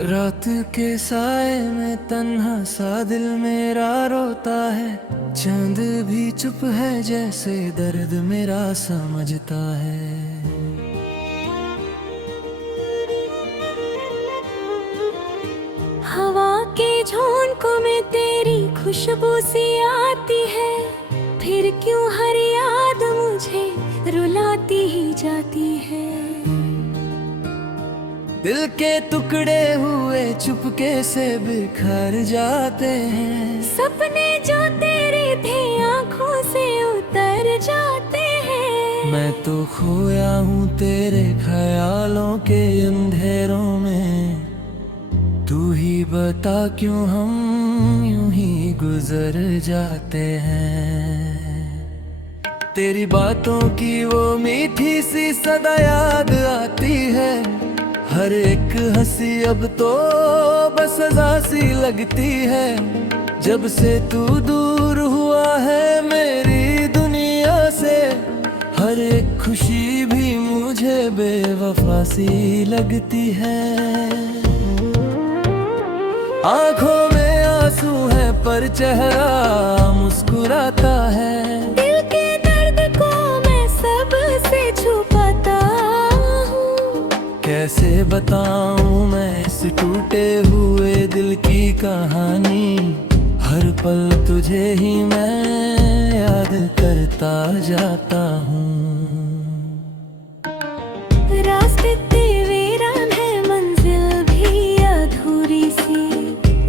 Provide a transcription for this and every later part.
रात के साए में तन्हा सा दिल मेरा रोता है। चांद भी चुप है जैसे दर्द मेरा समझता है। हवा के झोंकों में तेरी खुशबू सी आती है। फिर क्यों हर याद मुझे रुलाती ही जाती है। दिल के टुकड़े हुए चुपके से बिखर जाते हैं। सपने जो तेरे थे आंखों से उतर जाते हैं। मैं तो खोया हूँ तेरे ख्यालों के अंधेरों में। तू ही बता क्यों हम यूं ही गुजर जाते हैं। तेरी बातों की वो मीठी सी सदा याद आती है। हर एक हंसी अब तो बस सजा सी लगती है। जब से तू दूर हुआ है मेरी दुनिया से, हर एक खुशी भी मुझे बेवफा सी लगती है। आंखों में आंसू है पर चेहरा मुस्कुराता है। दिल के दर्द को मैं सबसे छुपाता हूँ। कैसे बताऊं मैं इस टूटे हुए दिल की कहानी। हर पल तुझे ही मैं याद करता जाता हूँ। रास्ते वीरान है, मंजिल भी अधूरी सी।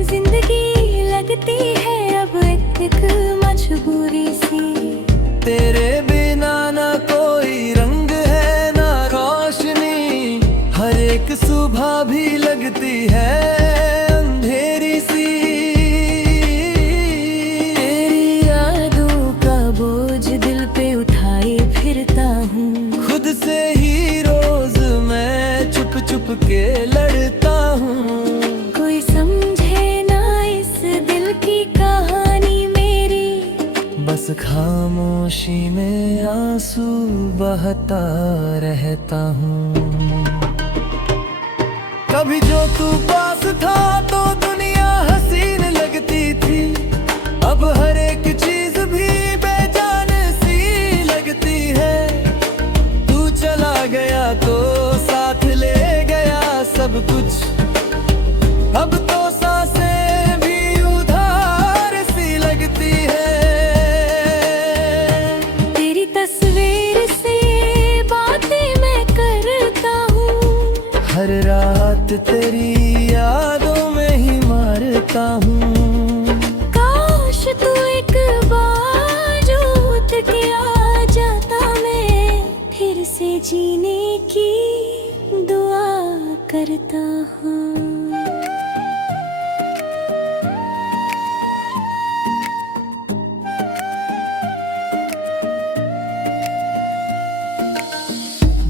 जिंदगी लगती है अब एक मजबूरी सी। तेरे बिना ना कोई रंग है ना रोशनी। हर एक सुबह भी लगती है अंधेरी सी। तेरी यादों का बोझ दिल पे उठाए फिरता हूँ। खुद से ही रोज मैं चुप चुप के लड़ता हूँ। कोई समझे ना इस दिल की कहानी मेरी। बस खामोशी में आंसू बहता रहता हूँ। कभी जो तू पास था तो दुनिया हसीन लगती थी। अब हर एक चीज भी बेजान सी लगती है। तू चला गया तो साथ ले गया सब कुछ। अब तो सांसें भी उधार सी लगती है। तेरी तस्वीर से बातें मैं करता हूँ। हर रात तेरी यादों में ही मारता हूँ। काश तू एक बार रूठ के आ जाता। मैं फिर से जीने की दुआ करता हूँ।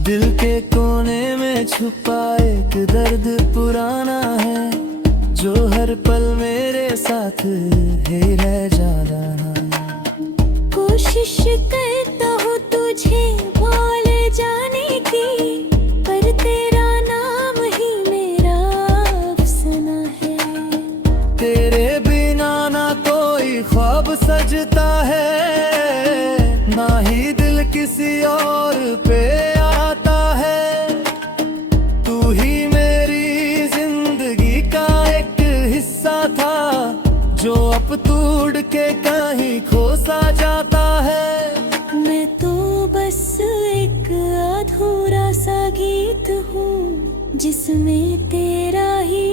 दिल के कोने में छुपा एक दर्द पुराना है। जो हर पल मेरे साथ ही रह जाना। कोशिश करता हूँ तुझे भूल जाने की, पर तेरा नाम ही मेरा अफसाना है। तेरे बिना ना कोई ख्वाब सजता है, ना ही दिल किसी और पे आता है। तू ही मेरी जिंदगी का एक हिस्सा था, जो अब टूट के कहीं खो सा जाता है। मैं तो बस एक अधूरा सा गीत हूँ, जिसमें तेरा ही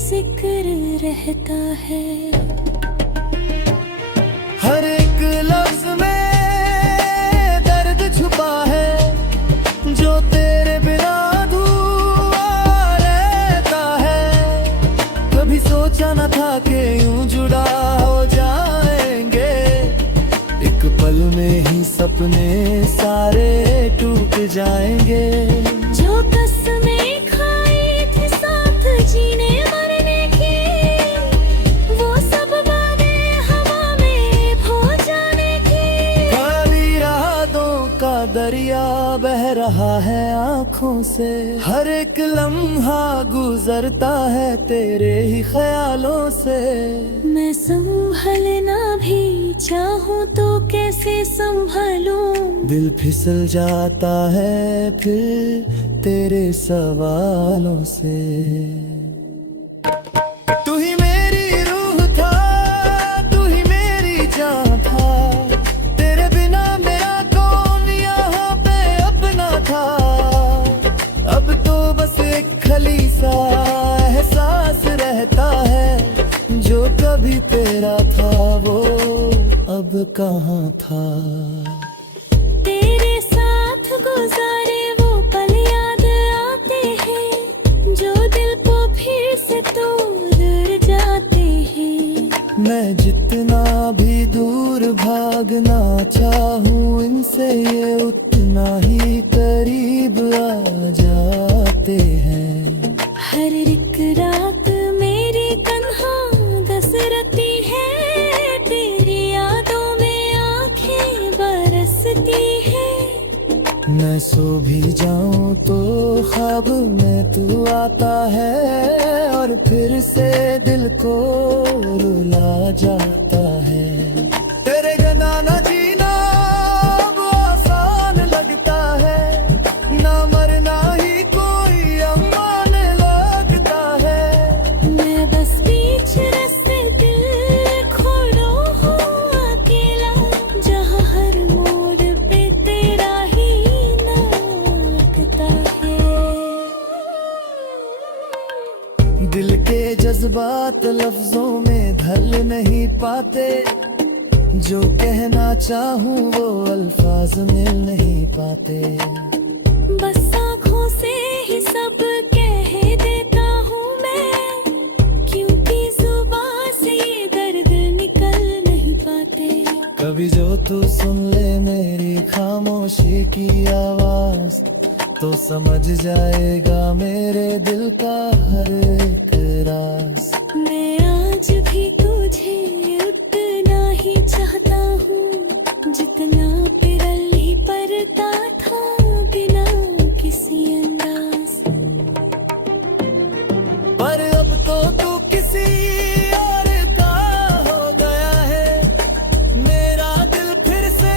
जिक्र रहता है। हर एक लफ्ज में दर्द छुपा है, जो तेरे बिना अधूरा रहता है। कभी सोचा न था कि यूं जुड़ा हो जाएंगे, एक पल में ही सपने सारे टूट जाएंगे। जो कसमें खाई थी साथ जीने मरने की, वो सब वादे हवा में खो जाने की। खाली यादों का दरिया बह रहा है आँखों से, हर एक लम्हा गुजरता है तेरे ही ख्यालों से। मैं संभलना भी चाहूँ तो कैसे संभलूं, दिल फिसल जाता है फिर तेरे सवालों से। तू ही मेरी रूह था, तू ही मेरी जान था, तेरे बिना मेरा कौन यहाँ पे अपना था। अब तो बस एक खाली सा एहसास रहता है, जो कभी तेरा था वो अब कहाँ था। तेरे साथ गुजारे वो पल याद आते हैं, जो दिल को फिर से तोड़ जाते हैं। मैं जितना भी दूर भागना चाहूँ इनसे, ये उतना ही करीब आ जाते हैं। हर एक रात मेरी तन्हा दसरती है, तेरी यादों में आंखें बरसती है। मैं सो भी जाऊं तो ख्वाब में तू आता है, और फिर से दिल को रुला जाता है। तेरे बिना ना जीना अब आसान लगता है, ना मरना ही कोई अमान लगता है। मैं बस बीच रास्ते दिल खोलो हूँ अकेला, जहाँ हर मोड़ पे तेरा ही नाम लगता है। दिल के जज्बात लफ्जों में ढल नहीं पाते, जो कहना चाहूँ वो अल्फाज मिल नहीं पाते। बस आँखों से ही सब कह देता हूँ मैं, क्योंकि जुबान से ये दर्द निकल नहीं पाते। कभी जो तू सुन ले मेरी खामोशी की आवाज, तो समझ जाएगा मेरे दिल का हर एक राज। मैं आज भी तुझे उतना ही चाहता हूँ, जितना पिरली पड़ता था बिना किसी अंदाज। पर अब तो तू किसी और का हो गया है, मेरा दिल फिर से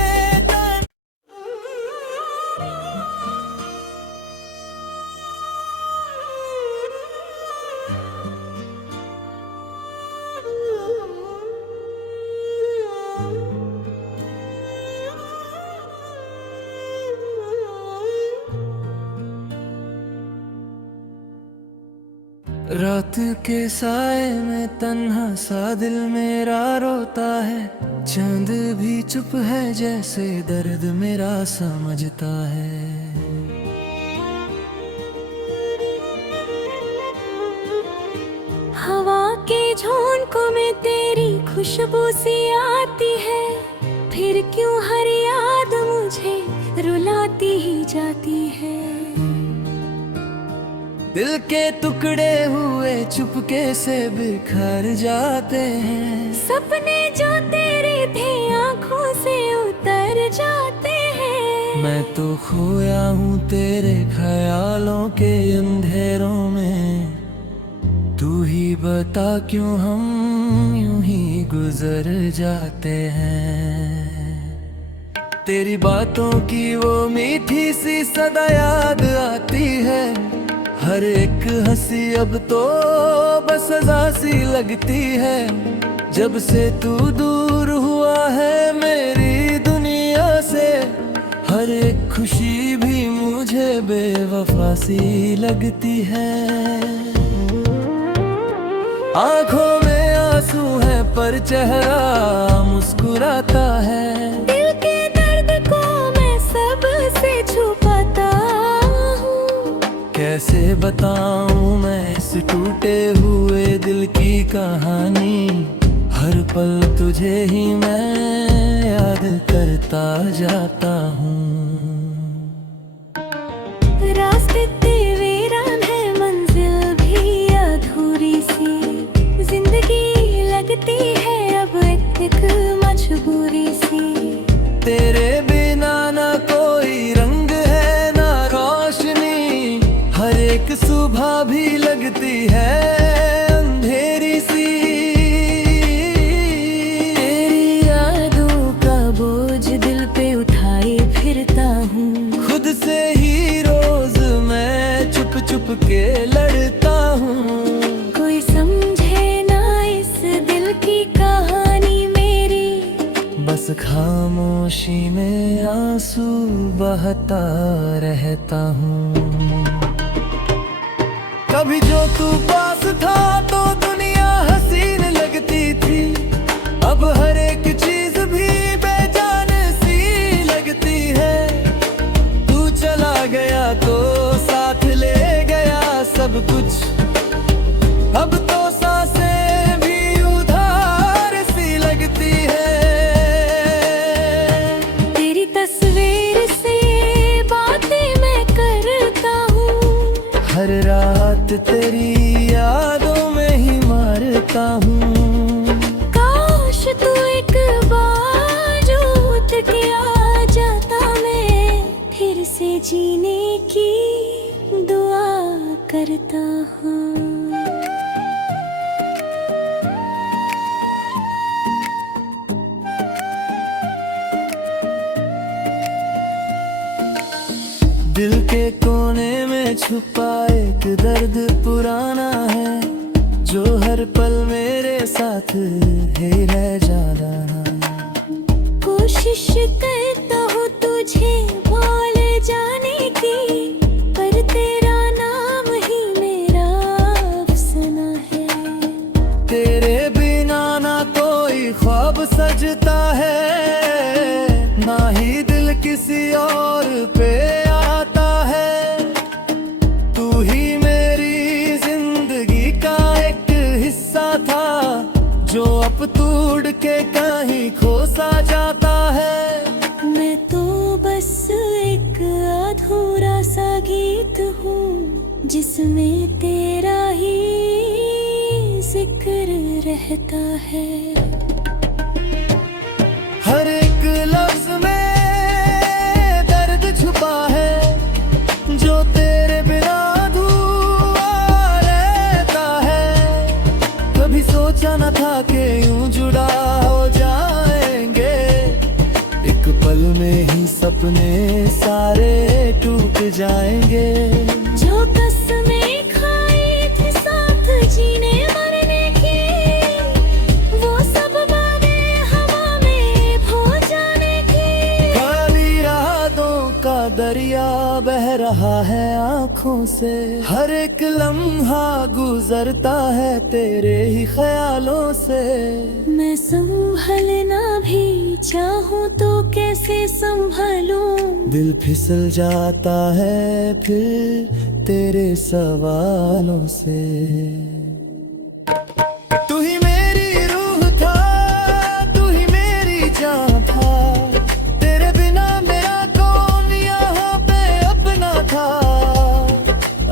रात के साए में तन्हा सा दिल मेरा रोता है, चांद भी चुप है जैसे दर्द मेरा समझता है। हवा के झोंकों में तेरी खुशबू सी आती है, फिर क्यों हर याद मुझे रुलाती ही जाती है। दिल के टुकड़े हुए चुपके से बिखर जाते हैं, सपने जो तेरे थे आँखों से उतर जाते हैं। मैं तो खोया हूँ तेरे ख्यालों के अंधेरों में, तू ही बता क्यों हम यूं ही गुजर जाते हैं। तेरी बातों की वो मीठी सी सदा याद आती है, हर एक हंसी अब तो बस सजा सी लगती है। जब से तू दूर हुआ है मेरी दुनिया से, हर एक खुशी भी मुझे बेवफा सी लगती है। आंखों में आंसू है पर चेहरा मुस्कुराता है, दिल के दर्द को मैं सबसे छुपाता हूँ। कैसे बताऊं मैं इस टूटे हुए दिल की कहानी, हर पल तुझे ही मैं याद करता जाता हूँ। रास्ते तेवीरान है, मंजिल भी अधूरी सी, जिंदगी लगती है अब एक मजबूरी सी। तेरे बिना ना कोई है अंधेरी सी। तेरी यादों का बोझ दिल पे उठाए फिरता हूँ, खुद से ही रोज मैं चुप चुप के लड़ता हूँ। कोई समझे ना इस दिल की कहानी मेरी, बस खामोशी में आंसू बहता रहता हूँ। कभी जो तू पास था तो दुनिया हसीन लगती थी, अब हर एक चीज भी बेजान सी लगती है। तू चला गया तो साथ ले गया सब कुछ, अब तो सांसें भी उधार सी लगती है। तेरी तस्वीर से बातें मैं करता हूँ, हर रात तेरी यादों में ही मारता हूँ। काश तू एक बार रूठ के आ जाता, मैं फिर से जीने की दुआ करता हूँ। दिल के कोने में छुपा एक दर्द पुराना है, जो हर पल मेरे साथ है रह जाना। कोशिश करता हूँ तुझे भूल जाने की, पर तेरा नाम ही मेरा अफसाना है। तेरे बिना ना कोई ख्वाब सजता है, ना ही दिल किसी और पे आता है। तू ही मेरी जिंदगी का एक हिस्सा था, जो अब टूट के कहीं खो सा जाता है। मैं तो बस एक अधूरा सा गीत हूँ, जिसमें तेरा ही जिक्र रहता है। हर एक लफ्ज में दर्द छुपा है, जो तेरे बिना अधूरा रहता है। कभी सोचा न था कि यूं जुड़ा हो जाएंगे, एक पल में ही सपने सारे टूट जाएंगे। जो कसमें खाई थी साथ जीने मरने की, वो सब बातें हवा में खो जाने की। खाली रातों का दरिया बह रहा है आँखों से, हर एक लम्हा गुजरता है तेरे ही ख्यालों से। मैं संभलना भी चाहूँ तो कैसे संभलूं, दिल फिसल जाता है फिर तेरे सवालों से। तू ही मेरी रूह था, तू ही मेरी जान था, तेरे बिना मेरा कौन यहाँ पे अपना था।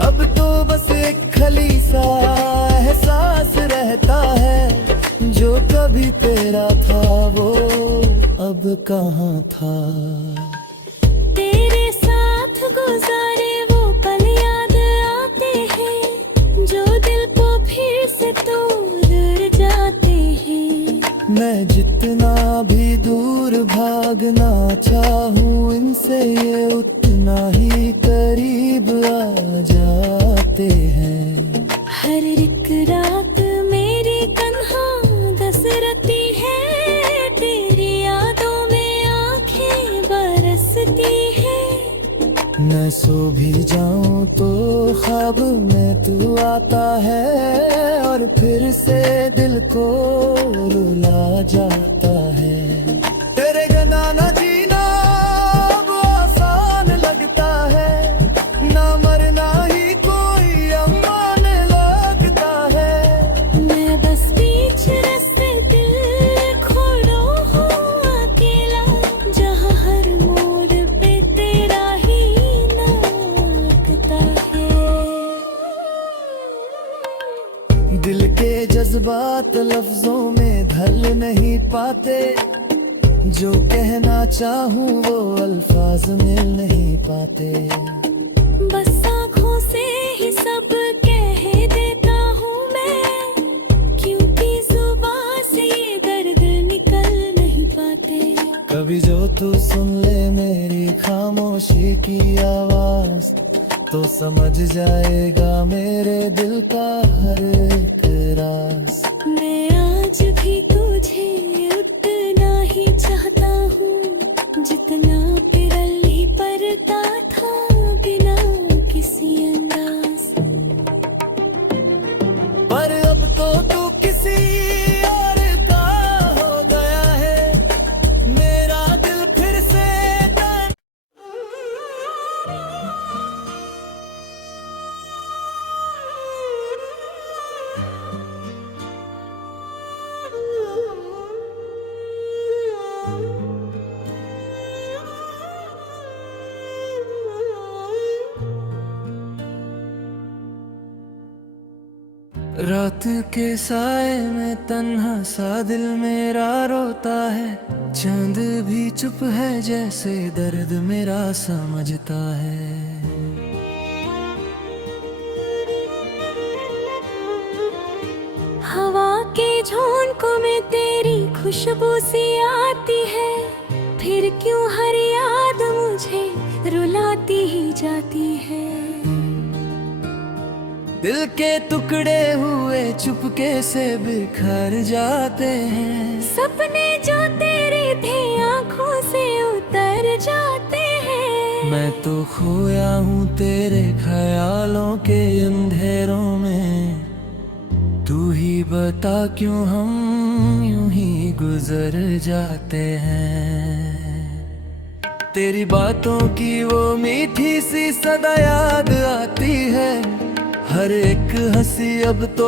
अब तो बस एक खली सा एहसास रहता है, जो कभी तेरा था वो अब कहाँ था। तेरे साथ गुजारे वो पल याद आते हैं, जो दिल को फिर से तोड़ जाते हैं। मैं जितना भी दूर भागना चाहूँ इनसे, ये उतना ही करीब आ जाते हैं। हर एक रात मेरी तन्हा दसरती है, तेरी यादों में आंखें बरसती है। मैं सो भी जाऊं तो ख्वाब में तू आता है, और फिर से दिल को रुला जाता है। तेरे बिना ना जीना अब आसान लगता है, ना मरना ही कोई अमान लगता है। मैं बस बीच रास्ते दिल खोलो हूँ अकेला, जहाँ हर मोड़ पे तेरा ही नाम लगता है। दिल के जज्बात लफ्जों में ढल नहीं पाते, जो कहना चाहूँ वो अल्फाज मिल नहीं पाते। बस आँखों से ही सब कह देता कभी जो तू सुन ले मेरी खामोशी की आवाज, तो समझ जाएगा मेरे दिल का हर एक राज। मैं आज भी तुझे उतना ही चाहता हूँ जितना पिरली परता था बिना किसी अंदाज। पर अब तो तू किसी और का हो गया है, मेरा दिल फिर से रात के साए में तन्हा सा दिल मेरा रोता है, चांद भी चुप है जैसे दर्द मेरा समझता है। हवा के झोंकों में तेरी खुशबू सी आती है, फिर क्यों हर याद मुझे रुलाती ही जाती है। दिल के टुकड़े हुए चुपके से बिखर जाते हैं, सपने जो तेरे थे आंखों से उतर जाते हैं। मैं तो खोया हूँ तेरे ख्यालों के अंधेरों में, तू ही बता क्यों हम यूं ही गुजर जाते हैं। तेरी बातों की वो मीठी सी सदा याद आती है, हर एक हंसी अब तो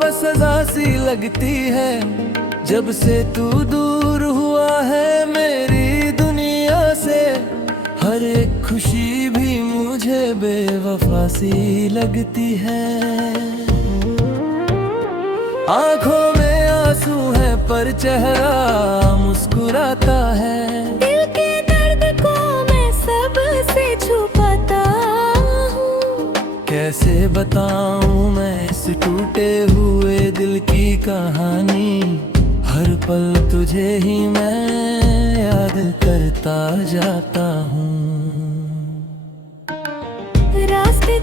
बस सजा सी लगती है। जब से तू दूर हुआ है मेरी दुनिया से, हर एक खुशी भी मुझे बेवफा सी लगती है। आंखों में आंसू है पर चेहरा मुस्कुराता है, दिल के दर्द को मैं सबसे छुपाता हूँ। कैसे बताऊं मैं इस टूटे हुए दिल की कहानी, हर पल तुझे ही मैं याद करता जाता हूँ। रास्ते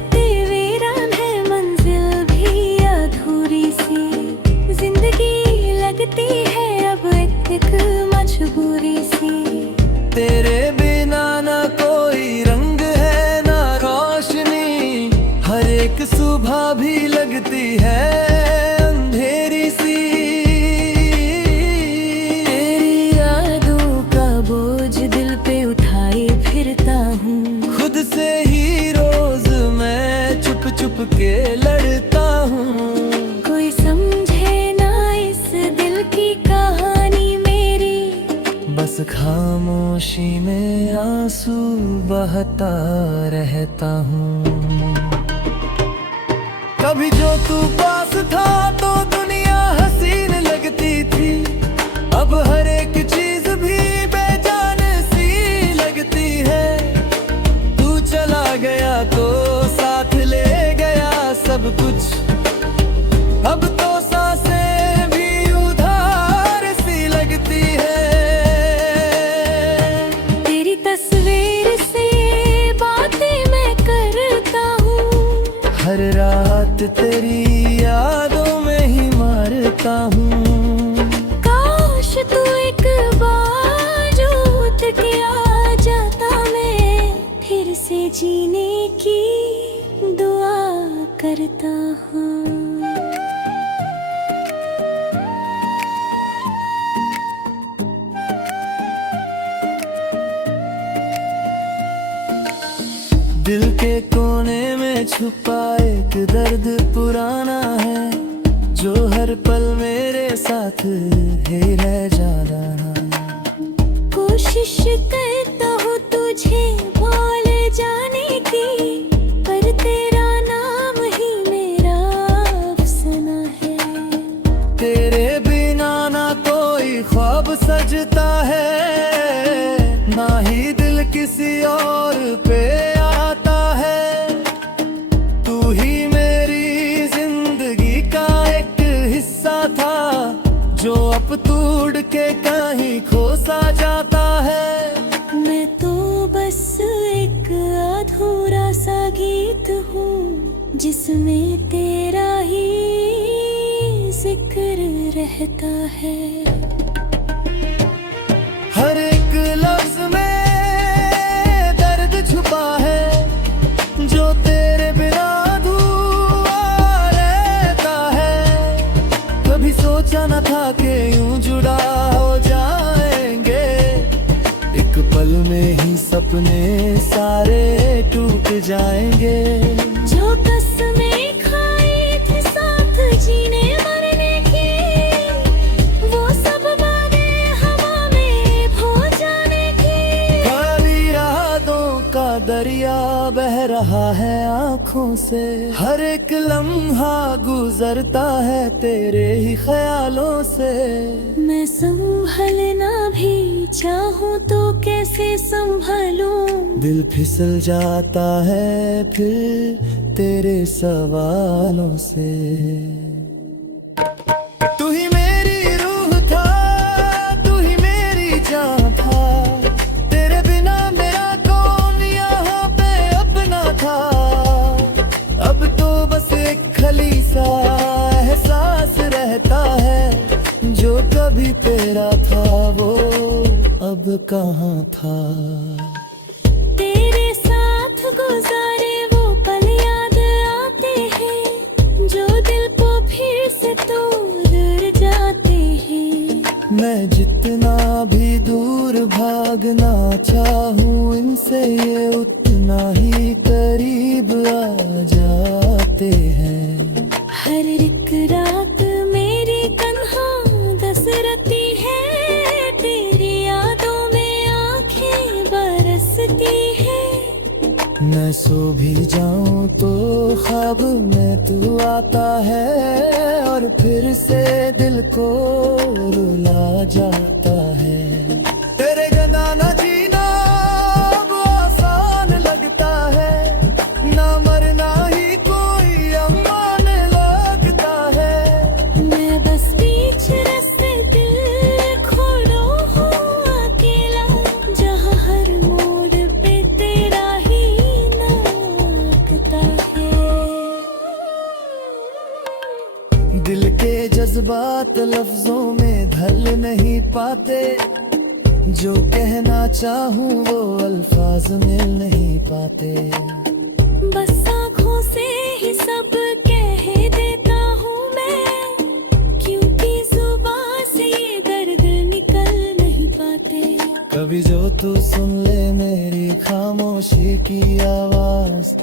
वीरान है मंजिल भी अधूरी सी, जिंदगी लगती है अब एक मजबूरी सी। तेरे बिना ना कोई रंग है ना रोशनी, हर एक सुबह भी लगती है अंधेरी सी। तेरी यादों का बोझ दिल पे उठाए फिरता हूँ, खुद से ही रोज मैं चुप चुप के लड़ता हूँ। कोई समझे ना इस दिल की कहानी मेरी, बस खामोशी में आंसू बहता रहता हूँ। कभी जो तू पास था तो दुनिया हसीन लगती थी, अब हर एक चीज भी बेजान सी लगती है। तू चला गया तो साथ ले गया सब कुछ, अब तो सांसें भी उधार सी लगती है। तेरी तस्वीर से बातें मैं करता हूँ, हर रात तेरी यादों में ही मारता हूँ। काश तू एक बार रूठ के आ जाता, मैं फिर से जीने की दुआ करता हूँ। दिल के कोने में छुपा एक दर्द पुराना है, जो हर पल मेरे साथ ही रह जाना। कोशिश करता हूँ तुझे भूल जाने की, पर तेरा नाम ही मेरा अफसाना है। तेरे बिना ना कोई ख्वाब सजता है, ना ही दिल किसी और पे आता है। तू ही मेरी जिंदगी का एक हिस्सा था, जो अब तू उड़ के कहीं खो सा जाता जिसमें तेरा ही जिक्र रहता है। हर एक लफ्ज में दर्द छुपा है, जो तेरे बिना अधूरा रहता है। कभी सोचा न था कि यूं जुड़ा हो जाएंगे, एक पल में ही सपने सारे टूट जाएंगे। जो कसमें खाई थी साथ जीने मरने की, वो सब बातें हवा में खो जाने की। खाली यादों का दरिया बह रहा है आँखों से, हर एक लम्हा गुजरता है तेरे ही ख्यालों से। मैं संभलना भी चाहूँ तो कैसे संभलूं, दिल फिसल जाता है फिर तेरे सवालों से। तू ही मेरी रूह था, तू ही मेरी जान था, तेरे बिना मेरा कौन यहाँ पे अपना था। अब तो बस एक खली सा एहसास रहता है, जो कभी तेरा था वो अब कहाँ था। तेरे साथ गुजारे वो पल याद आते हैं, जो दिल को फिर से तोड़ जाते हैं। मैं जितना भी दूर भागना चाहूँ इनसे, ये उतना ही करीब आ जाते हैं। हर एक रात मेरी तन्हा दसरती है, तेरी यादों में आंखें बरसती है। मैं सो भी जाऊं तो ख्वाब में तू आता है, और फिर से दिल को रुला जाता है। तेरे बिना ना जीना अब आसान लगता है, ना मरना ही कोई अमान लगता है। मैं बस बीच रास्ते दिल खोलो हूँ अकेला, जहाँ हर मोड़ पे तेरा ही नाम लगता है। दिल के जज्बात लफ्जों में ढल नहीं पाते, जो कहना चाहूँ वो अल्फाज मिल नहीं पाते। बस आँखों से ही सब कह देता हूँ मैं, क्योंकि जुबान से ये दर्द निकल नहीं पाते। कभी जो तू सुन ले मेरी खामोशी की आवाज,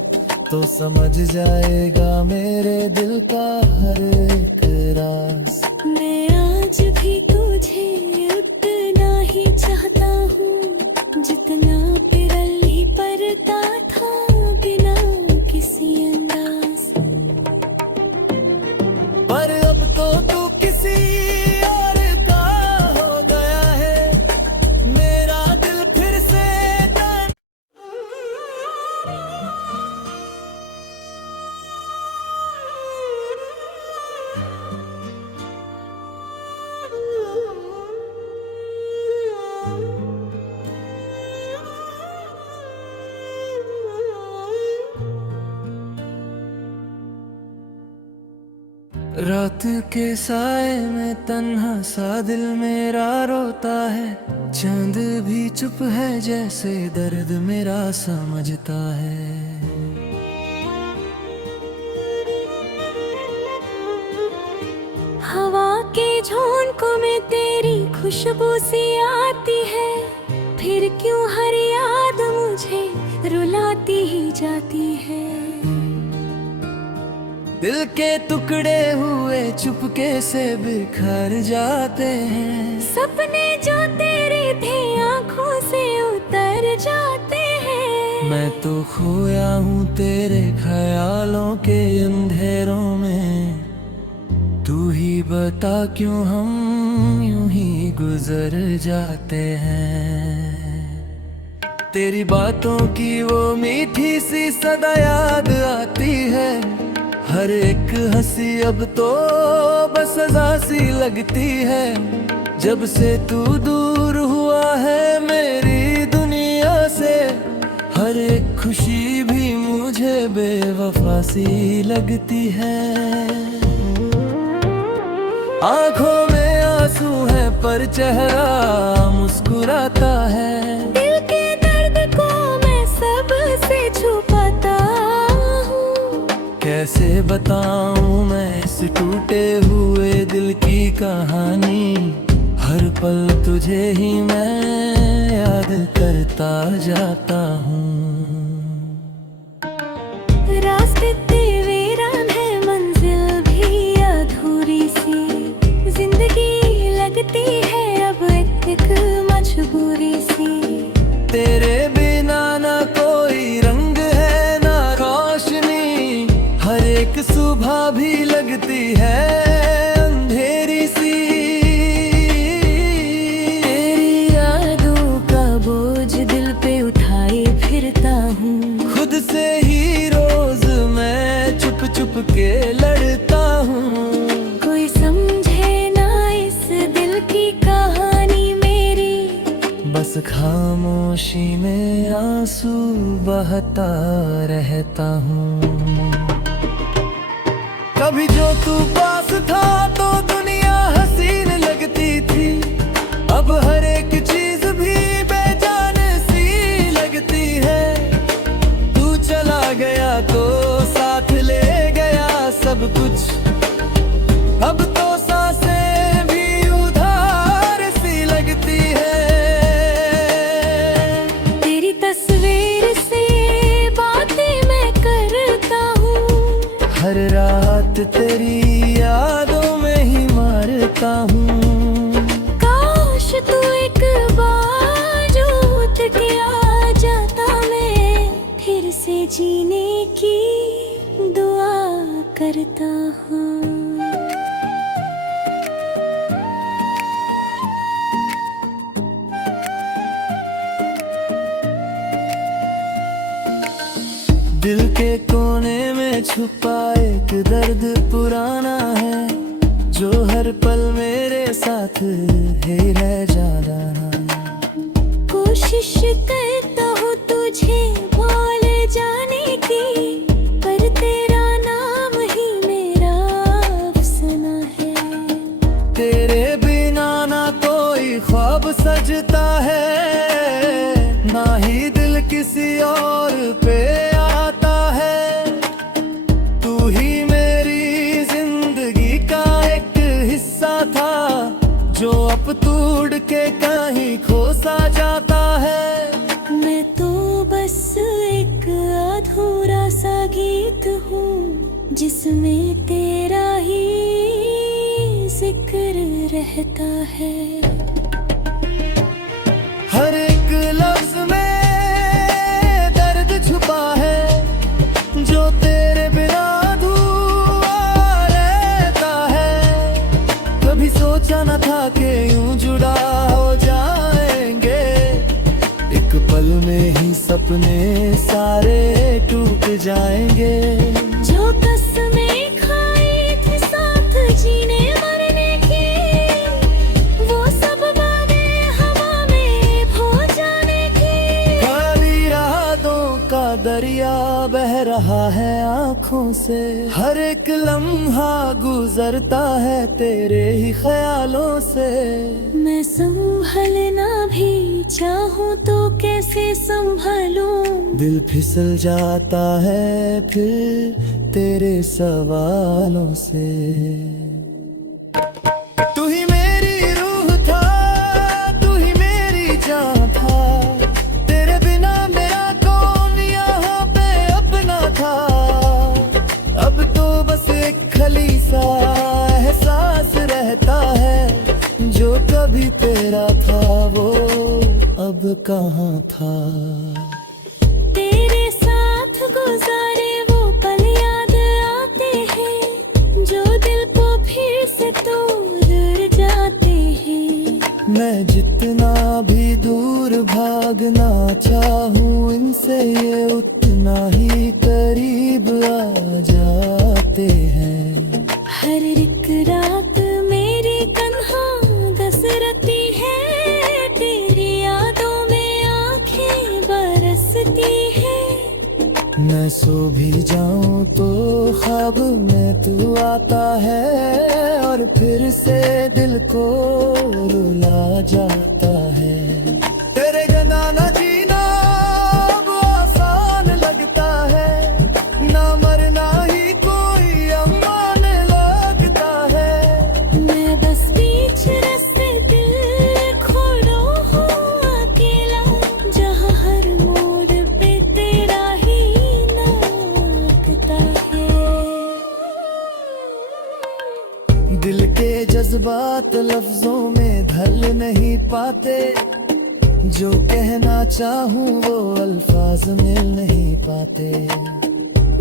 तो समझ जाएगा मेरे दिल का हर एक राज। मैं आज भी तुझे उतना ही चाहता हूँ, जितना पिरली पड़ता था बिना किसी अंदाज। पर अब तो तू किसी और का हो गया है, मेरा दिल फिर से रात के साए में तन्हा सा दिल मेरा रोता है, चांद भी चुप है जैसे दर्द मेरा समझता है। हवा के झोंकों में तेरी खुशबू सी आती है, फिर क्यों हर याद मुझे रुलाती ही जाती है। दिल के टुकड़े हुए चुपके से बिखर जाते हैं, सपने जो तेरे थे आंखों से उतर जाते हैं। मैं तो खोया हूँ तेरे ख्यालों के अंधेरों में, तू ही बता क्यों हम यूं ही गुजर जाते हैं। तेरी बातों की वो मीठी सी सदा याद आती है, हर एक हंसी अब तो बस सजा सी लगती है। जब से तू दूर हुआ है मेरी दुनिया से, हर एक खुशी भी मुझे मुझे बेवफा सी लगती है। आंखों में आंसू है पर चेहरा मुस्कुराता है। दिल के दर्द को मैं सबसे छुपाता हूँ। कैसे बताऊं मैं इस टूटे हुए दिल की कहानी। हर पल तुझे ही मैं याद करता जाता हूँ। रास्ते वीरान है, मंजिल भी अधूरी सी। जिंदगी लगती है अब एक मजबूरी सी। तेरे बिना ना कोई रंग है ना रोशनी। हर एक सुबह भी लगती है अंधेरी सी। तेरी यादों का बोझ दिल पे उठाए फिरता हूँ। खुद से ही रोज मैं चुप चुप के लड़ता हूँ। कोई समझे ना इस दिल की कहानी मेरी। बस खामोशी में आंसू बहता रहता हूँ। कभी जो तू पास था तो दुनिया हसीन लगती थी। अब हर एक चीज भी बेजान सी लगती है। तू चला गया तो साथ ले गया सब कुछ। अब तो सांसें भी उधार सी लगती है। तेरी तस्वीर से बातें मैं करता हूँ। हर रात तेरी यादों में ही मारता हूँ। काश तू एक बार रूठ के आ जाता, मैं फिर से जीने की दुआ करता हूँ। दिल के कोने में छुपा एक दर्द पुराना है। जो हर पल मेरे साथ ही रह जाना। कोशिश करता हूँ तुझे भूल जाने की, पर तेरा नाम ही मेरा अफसाना है। तेरे बिना ना कोई ख्वाब सजता है। ना ही दिल किसी और पे आता है। तू ही मेरी जिंदगी का एक हिस्सा था, जो अब टूट के कहीं खो सा जाता है। मैं तो बस एक अधूरा सा गीत हूँ, जिसमें तेरा ही जिक्र रहता है। हर एक लफ्ज में दर्द छुपा है, जो तेरे बिना अधूरा रहता है। कभी सोचा न था कि यूं जुड़ा हो जाएंगे। एक पल में ही सपने सारे टूट जाएंगे। जो कसमें खाई थी साथ जीने मरने की, वो सब वादे हवा में खो जाने की। खाली यादों का दरिया बह रहा है आँखों से। हर एक लम्हा गुजरता है तेरे ही ख्यालों से। मैं संभलना भी चाहूँ तो कैसे संभलूं। दिल फिसल जाता है फिर तेरे सवालों से। तू ही मेरी रूह था, तू ही मेरी जान था। तेरे बिना मेरा कौन यहाँ पे अपना था। अब तो बस एक खाली सा एहसास रहता है। जो कभी तेरा था वो अब कहाँ था। तेरे साथ गुजारे वो पल याद आते हैं, जो दिल को फिर से तोड़ जाते हैं। मैं जितना भी दूर भागना चाहूँ इनसे, ये उतना ही करीब आ जाते हैं। हर एक रात मेरी तन्हा दसरती है, तेरी यादों में आंखें बरसती है। मैं सो भी जाऊं तो ख्वाब में तू आता है और फिर से दिल को रुला जाता है। तेरे बिना ना जीना अब आसान लगता है, ना मरना ही कोई अमान लगता है। मैं बस बीच रास्ते दिल खोलो हूँ अकेला, जहाँ हर मोड़ पे तेरा ही नाम लगता है। दिल के जज्बात लफ्जों में ढल नहीं पाते, जो कहना चाहूँ वो अल्फाज मिल नहीं पाते।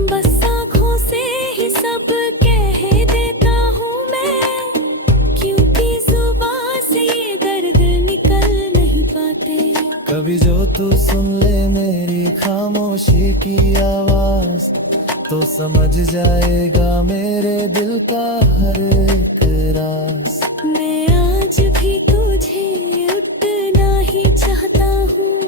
बस आँखों से ही सब कह देता हूँ मैं, क्योंकि जुबान से ये दर्द निकल नहीं पाते। कभी जो तू सुन ले मेरी खामोशी की आवाज, तो समझ जाएगा मेरे दिल का हर एक राज। मैं आज भी तुझे उतना ही चाहता हूँ,